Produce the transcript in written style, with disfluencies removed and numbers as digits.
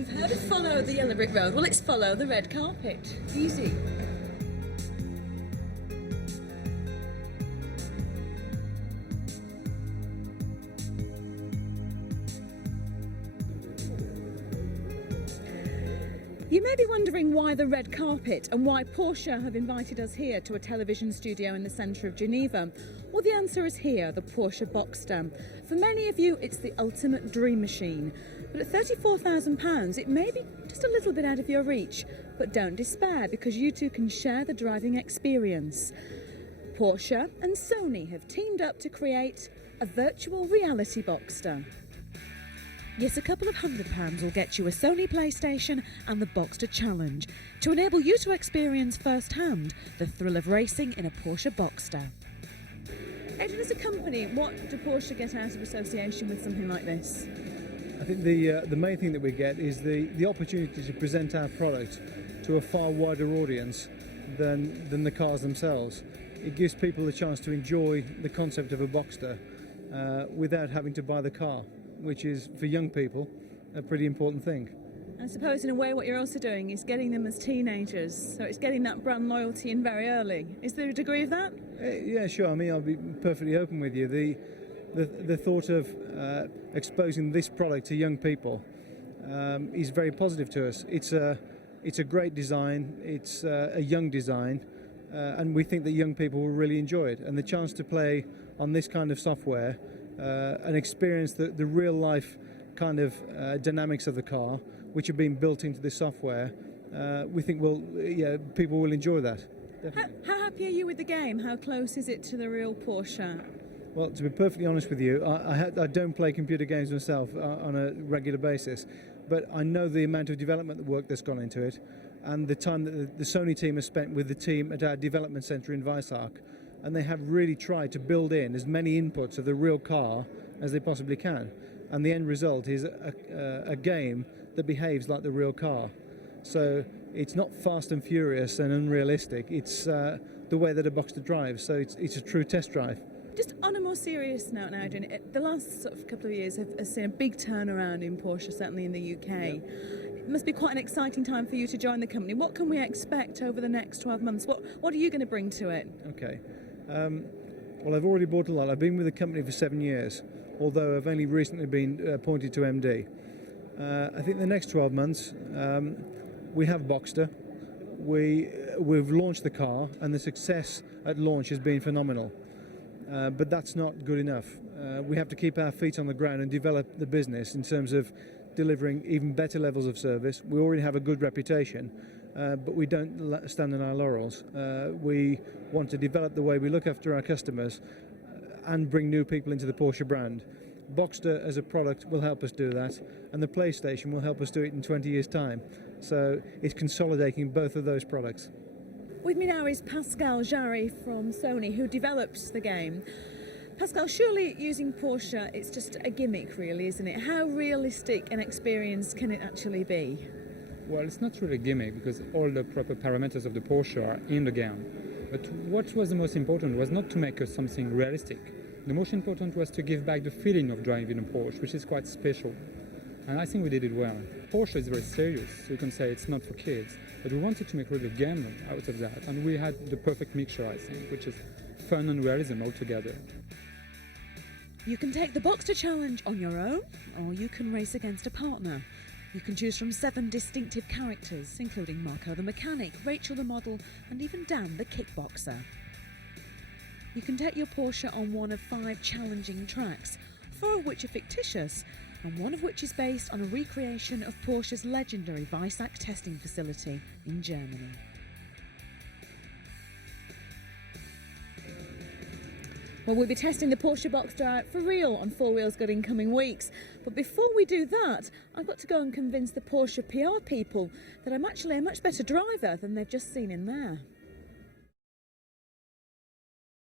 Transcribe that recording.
You've heard of follow the yellow brick road. Well, it's follow the red carpet. Easy. You may be wondering why the red carpet and why Porsche have invited us here to a television studio in the centre of Geneva. Well, the answer is here, the Porsche Boxster. For many of you, it's the ultimate dream machine. But at £34,000, it may be just a little bit out of your reach. But don't despair, because you two can share the driving experience. Porsche and Sony have teamed up to create a virtual reality Boxster. Yes, a couple of £100 will get you a Sony Playstation and the Boxster Challenge to enable you to experience firsthand the thrill of racing in a Porsche Boxster. Adrian, as a company, what do Porsche get out of association with something like this? I think the main thing that we get is the opportunity to present our product to a far wider audience than the cars themselves. It gives people a chance to enjoy the concept of a Boxster without having to buy the car, which is, for young people, a pretty important thing. I suppose in a way what you're also doing is getting them as teenagers, so it's getting that brand loyalty in very early. Is there a degree of that? Yeah, sure. I mean, I'll be perfectly open with you. The thought of exposing this product to young people is very positive to us. It's a great design, it's a young design, and we think that young people will really enjoy it. And the chance to play on this kind of software and experience the real life kind of dynamics of the car, which have been built into this software, we think people will enjoy that. How happy are you with the game? How close is it to the real Porsche? Well, to be perfectly honest with you, I don't play computer games myself on a regular basis, but I know the amount of development work that's gone into it, and the time that the Sony team has spent with the team at our development centre in Weissach, and they have really tried to build in as many inputs of the real car as they possibly can. And the end result is a game that behaves like the real car. So it's not fast and furious and unrealistic. It's the way that a Boxster drives. So it's a true test drive. Just on a more serious note now, Adrian, the last sort of couple of years have seen a big turnaround in Porsche, certainly in the UK. Yeah. It must be quite an exciting time for you to join the company. What can we expect over the next 12 months? What are you going to bring to it? Okay. Well, I've already bought a lot. I've been with the company for 7 years, although I've only recently been appointed to MD. I think the next 12 months, we have Boxster. We've launched the car, and the success at launch has been phenomenal. But that's not good enough. We have to keep our feet on the ground and develop the business in terms of delivering even better levels of service. We already have a good reputation, but we don't stand on our laurels. We want to develop the way we look after our customers and bring new people into the Porsche brand. Boxster as a product will help us do that, and the PlayStation will help us do it in 20 years' time. So it's consolidating both of those products. With me now is Pascal Jarry from Sony, who developed the game. Pascal, surely using Porsche, it's just a gimmick really, isn't it? How realistic an experience can it actually be? Well, it's not really a gimmick because all the proper parameters of the Porsche are in the game. But what was the most important was not to make something realistic. The most important was to give back the feeling of driving a Porsche, which is quite special. And I think we did it well. Porsche is very serious, so you can say it's not for kids. But we wanted to make really a game out of that. And we had the perfect mixture, I think, which is fun and realism all together. You can take the Boxster Challenge on your own, or you can race against a partner. You can choose from 7 distinctive characters, including Marco the mechanic, Rachel the model, and even Dan the kickboxer. You can take your Porsche on one of 5 challenging tracks, 4 of which are fictitious, and one of which is based on a recreation of Porsche's legendary Weissach testing facility in Germany. Well, we'll be testing the Porsche Boxster out for real on 4 Wheels Good in coming weeks. But before we do that, I've got to go and convince the Porsche PR people that I'm actually a much better driver than they've just seen in there.